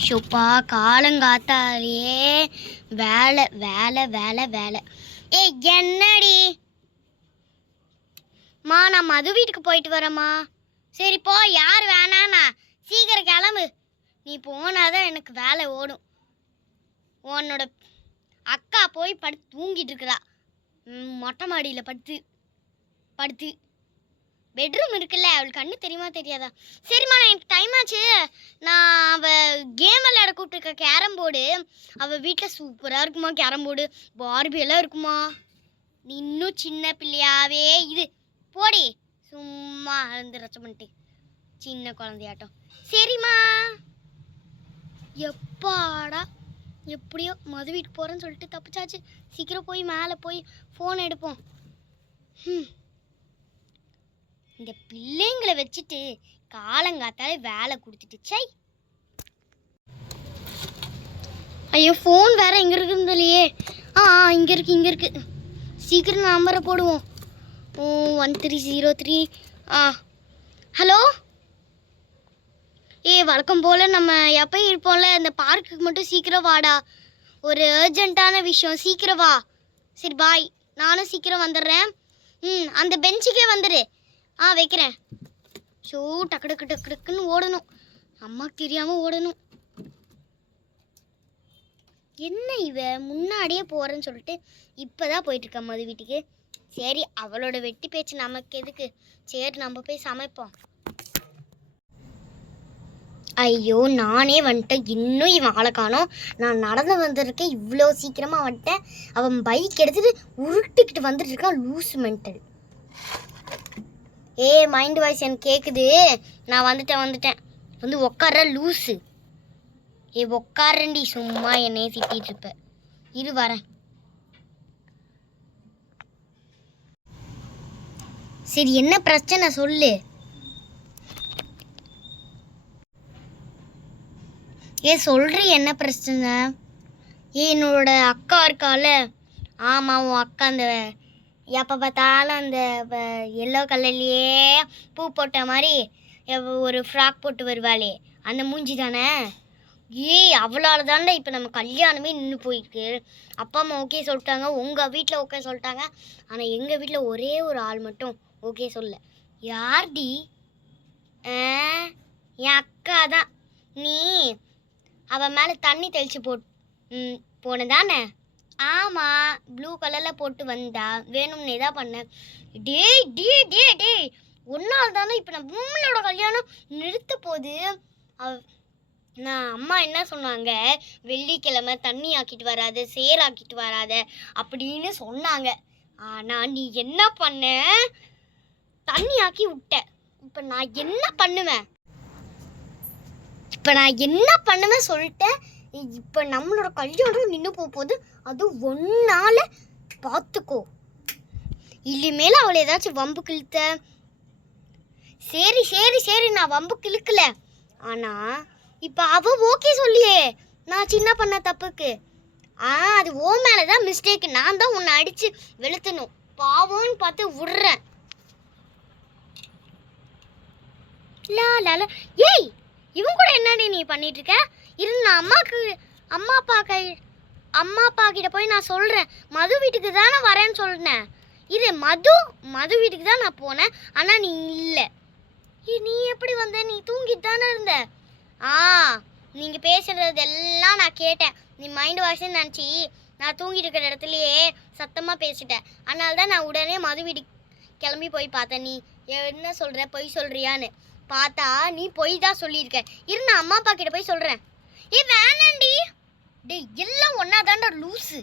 ஷோப்பா காலங்காத்தாலேயே வேலை வேலை வேலை வேலை. ஏய் என்னடி மா, நான் மது வீட்டுக்கு போயிட்டு வரேம்மா. சரி போ, யார் வேணாண்ணா, சீக்கிரம் கிளம்பு. நீ போனாதான் எனக்கு வேலை ஓடும். உன்னோட அக்கா போய் படுத்து தூங்கிட்டு இருக்கிறா மொட்டை மாடியில் படுத்து படுத்து. பெட்ரூம் இருக்குல்ல, அவளுக்கு கண்ணு தெரியுமா தெரியாதா? சரிம்மா, எனக்கு டைம் ஆச்சு. நான் அவள் கேம் விளையாட கூப்பிட்டுருக்க கேரம் போர்டு, அவள் வீட்டில் சூப்பராக இருக்குமா கேரம் போர்டு, பார்பி எல்லாம் இருக்குமா. நீ இன்னும் சின்ன பிள்ளையாவே இது போடி, சும்மா இருந்து ரச்சம் பண்ணிட்டு சின்ன குழந்தையாட்டம். சரிம்மா. எப்பாடா எப்படியோ மது வீட்டுக்கு போகிறேன்னு சொல்லிட்டு தப்பிச்சாச்சு. சீக்கிரம் போய் மேலே போய் ஃபோன் எடுப்போம். இந்த பிள்ளைங்களை வச்சுட்டு காலங்காத்தாலே வேலை கொடுத்துட்டு சை. ஐயோ, ஃபோன் வேற எங்கே இருக்குன்னு இல்லையே. இங்கே இருக்கு இங்கே இருக்கு. சீக்கிரம் நம்பரை போடுவோம். 1303. ஹலோ. வழக்கம் போல் நம்ம எப்போ இருப்போம்ல, இந்த பார்க்குக்கு மட்டும் சீக்கிரம் வாடா, ஒரு அர்ஜென்ட்டான விஷயம், சீக்கிரம் வா. சரி பாய், நானும் சீக்கிரம் வந்துடுறேன். அந்த பெஞ்சுக்கே வந்துடு. வைக்கிறேன். ஷோ, டக்கு டக்கு டக்கு டக்குன்னு ஓடணும், அம்மாக்கு தெரியாமல் ஓடணும். என்ன இவ முன்னாடியே போகிறேன்னு சொல்லிட்டு இப்போ தான் போயிட்டுருக்கா மது வீட்டுக்கு. சரி, அவளோட வெட்டி பேச்சு நமக்கு எதுக்கு, சரி நம்ம போய் சமைப்போம். ஐயோ, நானே வந்துட்டேன், இன்னும் இவன் ஆளை காணோம். நான் நடந்து வந்திருக்கேன், இவ்வளோ சீக்கிரமாக வந்துட்டேன். அவன் பைக் எடுத்துகிட்டு உருட்டிக்கிட்டு வந்துட்டு இருக்கான், லூஸ் மென்டல். மைண்ட் வாய்ஸ் எனக்கு கேட்குது. நான் வந்துட்டேன் வந்து உட்கார லூஸு. உட்காரண்டி, சும்மா என்னையே திட்டிகிட்டு இருப்ப. இரு வரேன். சரி, என்ன பிரச்சனை சொல்லு. சொல்றி, என்ன பிரச்சனை? என்னோட அக்கா இருக்கால. ஆமாம், உன் அக்கா அந்த எப்போ பார்த்தாலும் அந்த எல்லோ கலர்லேயே பூ போட்ட மாதிரி ஒரு ஃப்ராக் போட்டு வருவாளே, அந்த மூஞ்சி தானே? அவளால் தாண்டா இப்போ நம்ம கல்யாணமே நின்று போயிருக்கு. அப்பா அம்மா ஓகே சொல்லிட்டாங்க, உங்கள் வீட்டில் ஓகே சொல்லிட்டாங்க, ஆனால் எங்கள் வீட்டில் ஒரே ஒரு ஆள் மட்டும் ஓகே சொல்ல. யார்டி? என் அக்கா தான். நீ அவன் மேலே தண்ணி தெளித்து போனதானே? ஆமாம், ப்ளூ கலரில் போட்டு வந்தா, வேணும்னே தான் பண்ணேன். டே ஒன்றால் தானே இப்போ நம்மளோட கல்யாணம் நிறுத்த போகுது. நான் அம்மா என்ன சொன்னாங்க, வெள்ளிக்கிழமை தண்ணி ஆக்கிட்டு வராத, சேராக்கிட்டு வராத அப்படின்னு சொன்னாங்க. ஆனால் நீ என்ன பண்ண, தண்ணி ஆக்கி விட்ட. இப்போ நான் என்ன பண்ணுவேன் சொல்லிட்டேன். இப்போ நம்மளோட கல்யாணம் நின்று போகுது, அது ஒன்னால பார்த்துக்கோ. இனிமேல் அவளை ஏதாச்சும் வம்பு கிழித்த. சரி, நான் வம்பு கிழிக்கல. ஆனால் இப்போ அவள் ஓகே சொல்லியே, நான் சின்ன பண்ண தப்புக்கு. அது ஓ மேலே தான் மிஸ்டேக்கு. நான் தான் உன்னை அடித்து வெளுத்தணும், பாவம்னு பார்த்து விடுறேன். ஏய், இவன் கூட என்னடி நீ பண்ணிட்டு இருக்க? நான் அம்மா அப்பா கிட்ட போய் நான் சொல்கிறேன், மது வீட்டுக்கு தானே வரேன்னு சொன்னேன். மது வீட்டுக்கு தான் நான் போனேன், ஆனால் நீ இல்லை. நீ எப்படி வந்த? நீ தூங்கிட்டு தானே இருந்த. நீங்கள் பேசுகிறதெல்லாம் நான் கேட்டேன். நீ மைண்ட் வாய்ஸ்ன்னு நினச்சி நான் தூங்கிட்டு இருக்கிற இடத்துலையே சத்தமாக பேசிட்டேன். அதனால தான் நான் உடனே மது வீட்டுக்கு கிளம்பி போய் பார்த்தேன். நீ என்ன சொல்கிற, பொய் சொல்கிறியான்னு பார்த்தா நீ பொய் தான் சொல்லியிருக்க. நான் அம்மா அப்பா கிட்ட போய் சொல்கிறேன். வேணாண்டி. எல்லாம் ஒன்றா தாண்டா லூஸு.